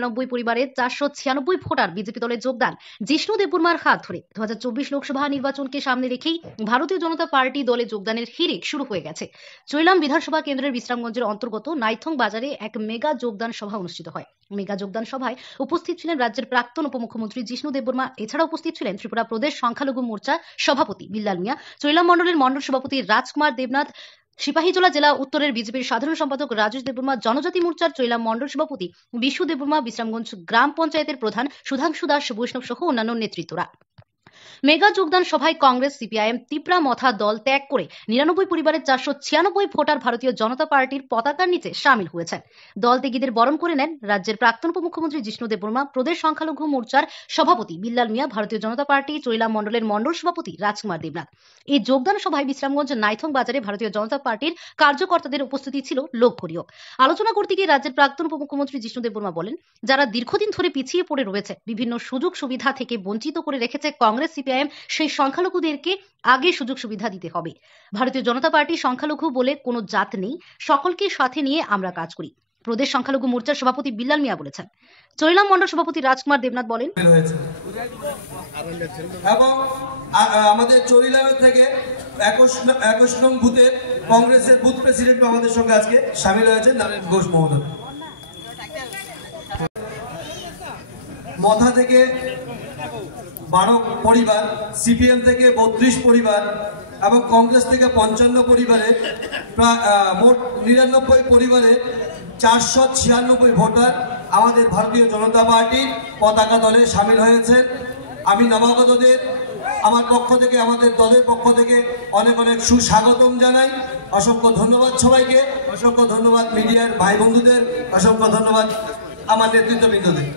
নিরানব্বই পরিবারের 496 voter BJP দলে যোগদান জিষ্ণু দেববর্মার হাত ধরে। 2024 লোকসভা নির্বাচনকে সামনে রেখেই ভারতীয় জনতা পার্টি দলে যোগদানের হিড়িক শুরু হয়ে গেছে। চৈলাম বিধানসভা কেন্দ্রের বিশ্রামগঞ্জের অন্তর্গত নাইথং বাজারে এক মেগা যোগদান সভা অনুষ্ঠিত হয়। মেগা যোগদান সভায় উপস্থিত ছিলেন রাজ্যের প্রাক্তন উপমুখ্যমন্ত্রী জিষ্ণু দেববর্মা। এছাড়া উপস্থিত ছিলেন ত্রিপুরা প্রদেশ সংখ্যালঘু মোর্চা সভাপতি বিল্লাল মিয়া, চৈলাম মণ্ডলের মণ্ডল সভাপতি রাজকুমার দেবনাথ, সিপাহীজলা জেলা উত্তরের বিজেপির সাধারণ সম্পাদক রাজেশ দেববর্মা, জনজাতি মোর্চার চৈলাম মণ্ডল সভাপতি বিশু দেববর্মা, বিশ্রামগঞ্জ গ্রাম পঞ্চায়েতের প্রধান সুধাংশু দাস বৈষ্ণব সহ অন্যান্য নেতৃত্বরা। মেগা যোগদান সভায় কংগ্রেস, সিপিআইএম, তিপ্রা মথা দল ত্যাগ করে 99 পরিবারের 496 ভোটার ভারতীয় জনতা পার্টির পতাকার নিচে সামিল হয়েছেন। দল ত্যাগীদের বরণ করে নেন রাজ্যের প্রাক্তন উপমুখ্যমন্ত্রী জিষ্ণু দেববর্মা, প্রদেশ সংখ্যালঘু মোর্চার সভাপতি বিল্লাল মিয়া, ভারতীয় জনতা পার্টি চৈলাম মণ্ডলের মণ্ডল সভাপতি রাজকুমার দেবনাথ। এই যোগদান সভায় বিশ্রামগঞ্জ নাইথং বাজারে ভারতীয় জনতা পার্টির কার্যকর্তাদের উপস্থিতি ছিল লক্ষণীয়। আলোচনা করতে গিয়ে রাজ্যের প্রাক্তন উপমুখ্যমন্ত্রী জিষ্ণু দেববর্মা বলেন, যারা দীর্ঘদিন ধরে পিছিয়ে পড়ে রয়েছে, বিভিন্ন সুযোগ সুবিধা থেকে বঞ্চিত করে রেখেছে কংগ্রেস, সিপিআইএম, সেই সংখ্যালঘুদেরকে আগে সুযোগ সুবিধা দিতে হবে। ভারতীয় জনতা পার্টি সংখ্যালঘু বলে কোনো জাত নেই, সকলকে সাথে নিয়ে আমরা কাজ করি। প্রদেশ সংখ্যালঘু মোর্চার সভাপতি বিল্লাল মিয়া বলেছেন। চৈলাম মণ্ডল সভাপতি রাজকুমার দেবনাথ বলেন, এবং আমাদের চরিলামের থেকে 21 নং বুথের কংগ্রেসের বুথ প্রেসিডেন্ট আমাদের সঙ্গে আজকে সামিল হয়েছে নারায়ণ ঘোষ মহোদয়। মথা থেকে 12 পরিবার, সিপিএম থেকে 32 পরিবার এবং কংগ্রেস থেকে 55 পরিবারে মোট 99 পরিবারে 496 ভোটার আমাদের ভারতীয় জনতা পার্টির পতাকা দলে সামিল হয়েছে। আমি নবাগতদের আমার পক্ষ থেকে, আমাদের দলের পক্ষ থেকে অনেক অনেক সুস্বাগতম জানাই। অসংখ্য ধন্যবাদ সবাইকে, অসংখ্য ধন্যবাদ মিডিয়ার ভাই বন্ধুদের, অসংখ্য ধন্যবাদ আমার নেতৃত্ববৃন্দদের।